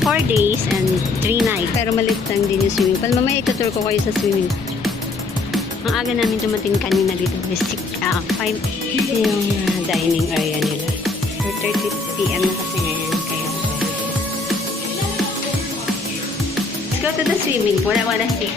4 days and 3 nights. Pero maliit lang din yung swimming pool. Mamaya itutur ko kayo sa swimming pool. Ang aga namin dumating kanina dito. 5 yung dining area nila. 4:30 PM na kasi ngayon. Kaya let's go to the swimming pool. I wanna see.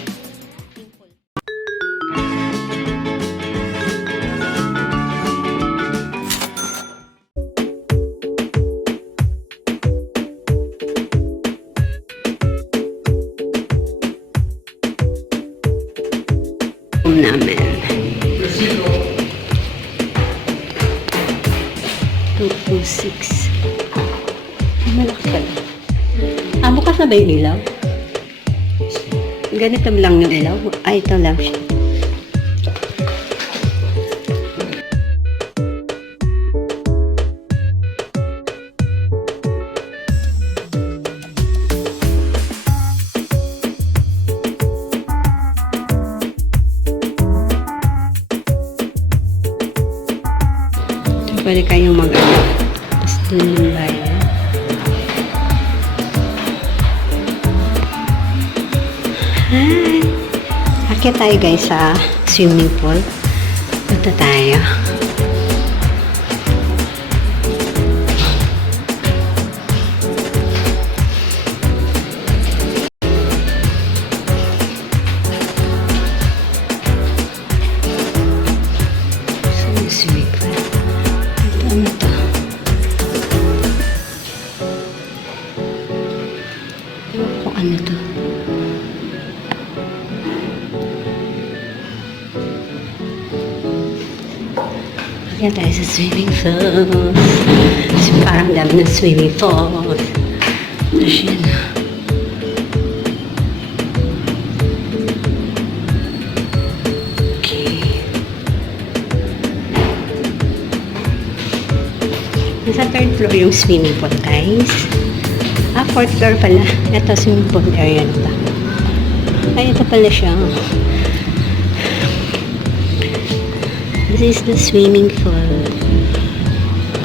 Namin 226 malaki pala. Bukas na ba yung ilaw? Ganito lang yung ilaw. Ay, ito lang siya. Pwede kayong mag-ano. Tapos dun yung bayan. Hi! Akyat tayo guys sa swimming pool. Punta tayo. Swimming pool. Ano to? Kung ano to? Kaya tayo sa swimming pool. Parang dami ng swimming pool. Tapos yun. Nasa 3rd floor yung swimming pool, guys. 4th floor pala. Ito, swimming pool area na ba? Ay, ito pala siya. This is the swimming pool.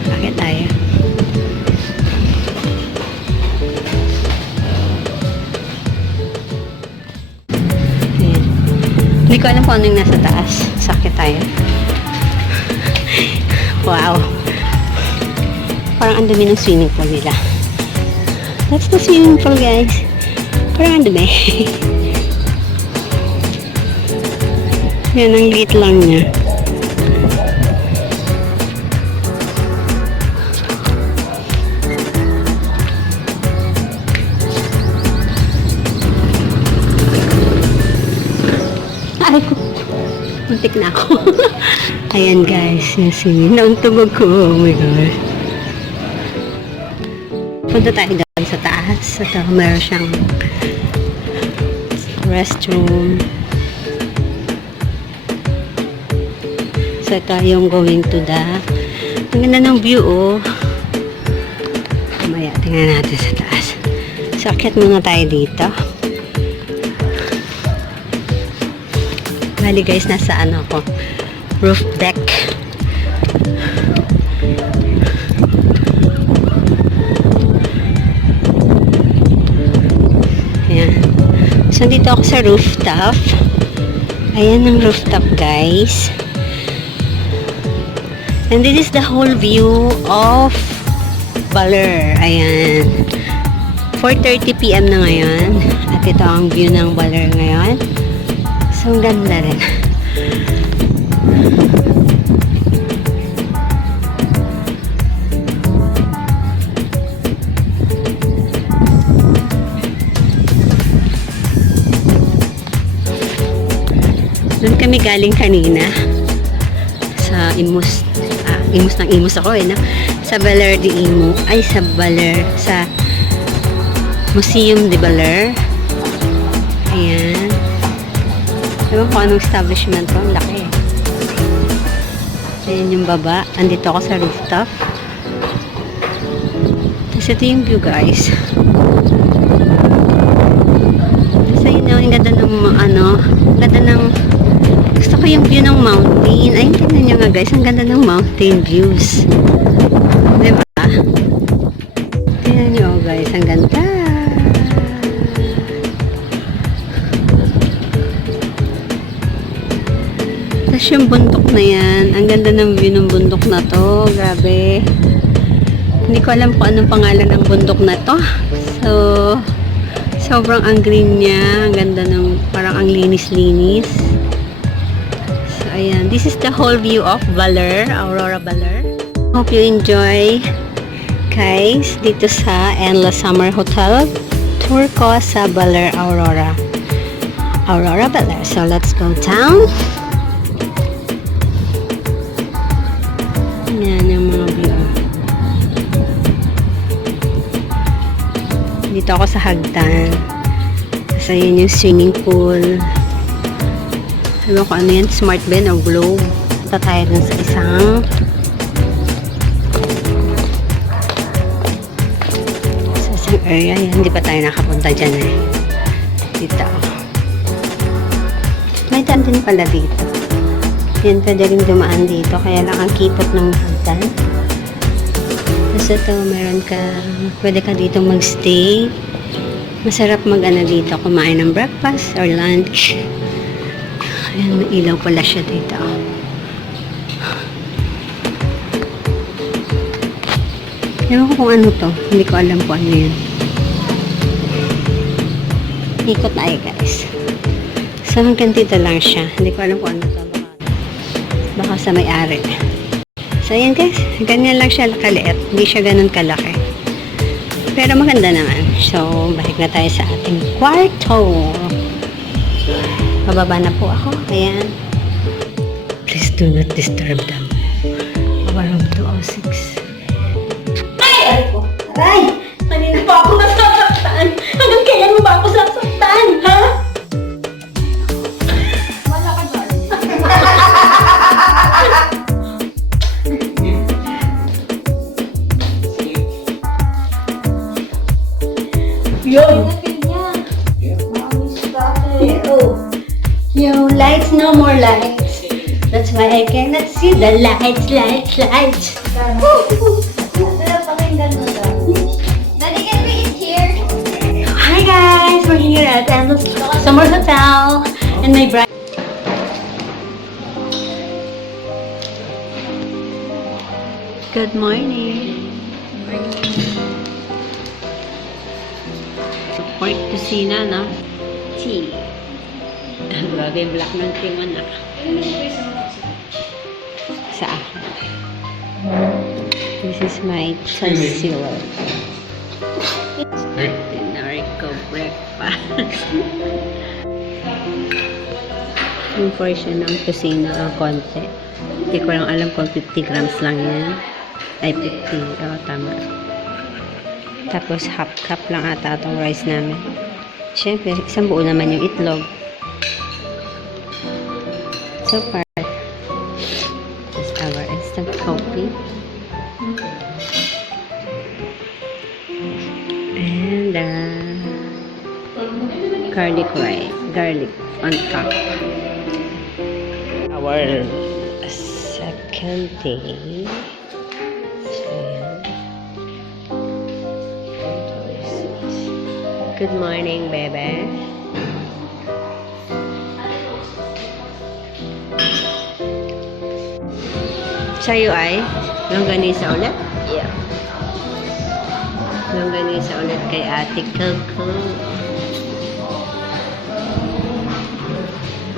Bakit tayo? Ayan. Hindi ko alam kung ano yung nasa taas. Sakit tayo. Wow. Parang ang dumi ng swimming pool nila. That's the swimming pool, guys. Parang ang dumi. Yan, ang liit lang niya. Ay, muntik na ako. Ayan, guys. Yung swimming. Nauntugog ko. Oh my God. Punta tayo doon sa taas. Ito, meron siyang restroom. So, ito yung going to the ang ganda ng view, oh. Mamaya, tingnan natin sa taas. So, akyat muna tayo dito. Bali, guys, nasa ano ko, roof deck. So, dito ako sa rooftop. Ayan ang rooftop, guys. And this is the whole view of Baler. Ayan. 4:30 PM na ngayon. At ito ang view ng Baler ngayon. So, ang ganda rin. Doon kami galing kanina sa Imus. Imus ng Imus ako no? Sa Baler de Imo. Ay, sa Baler. Sa Museum de Baler. Ayan. Diba kung anong establishment to? Ang laki. Ayan yung baba. Andito ako sa rooftop. Tapos ito yung view, guys. Tapos ayun na, ang ganda ng ganda ng gusto ko yung view ng mountain. Ayun, tingnan nyo nga, guys. Ang ganda ng mountain views. Diba? Tingnan nyo, guys. Ang ganda. Tapos yung bundok na yan, ang ganda ng view ng bundok na to. Grabe. Hindi ko alam kung anong pangalan ng bundok na to. So, sobrang ang green niya. Ang ganda ng, parang ang linis-linis. So, ayan. This is the whole view of Baler, Aurora Baler. Hope you enjoy, guys, dito sa Endless Summer Hotel. Tour ko sa Baler, Aurora Baler. So, let's go down. Yan yung mga view. Dito ako sa hagdan. Tapos ayan yung swimming pool. Alam ko ano yan, smart ben o globe. Punta tayo dun sa isang area. Yan, hindi pa tayo nakapunta dyan eh. Dito. May daan din pala dito. Yan, pwede rin dumaan dito. Kaya lang ang kipot ng hagdan. Tapos ito, meron ka, pwede ka dito magstay. Masarap mag-ano dito, kumain ng breakfast or lunch. Ayan, may ilaw pala siya dito. Ewan ko kung ano to. Hindi ko alam kung ano yun. Ikot na guys. So, hanggang dito lang siya. Hindi ko alam kung ano to. Baka sa may-ari. So, ayan guys. Ganyan lang siya kaliit. Hindi siya ganun kalaki. Pero maganda naman. So, balik na tayo sa ating kwarto. Pababa na po ako. Ayan. Please do not disturb them. Our room 206. Aray! Kanina pa ako nasasaktan. Hanggang kailan mo ba ako sasaktan, ha? Wala ka dyan. Yun! Yo, lights, no more lights. That's why I cannot see the lights. Daddy, can we eat here? Hi guys! We're here at Endless Summer Hotel. And my bride. Good morning. Support kusina, no? Tea. Grabe, black ng tea mo na. Sa akin. This is my concealer. Dinner ko breakfast. Yung portion ng kusina ang konti. Hindi ko lang alam kung 50 grams lang yan. Ay, 50. Oo, tama. Tapos, half cup lang ata itong rice namin. Siyempre, isang buo naman yung itlog. So far, this is our instant coffee. And garlic on top. Our second day. So, good morning, baby. Sa'yo ay longganisa ulit? Yeah. Longganisa ulit kay Ate Coco.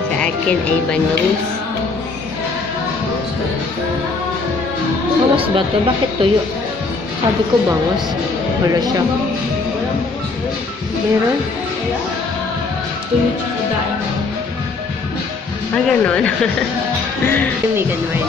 Sa akin ay bangus. Bangus ba to? Bakit tuyo? Sabi ko bangus. Wala siya. Meron? Tuyo tsaka daan. Ah, ganon. May ganon.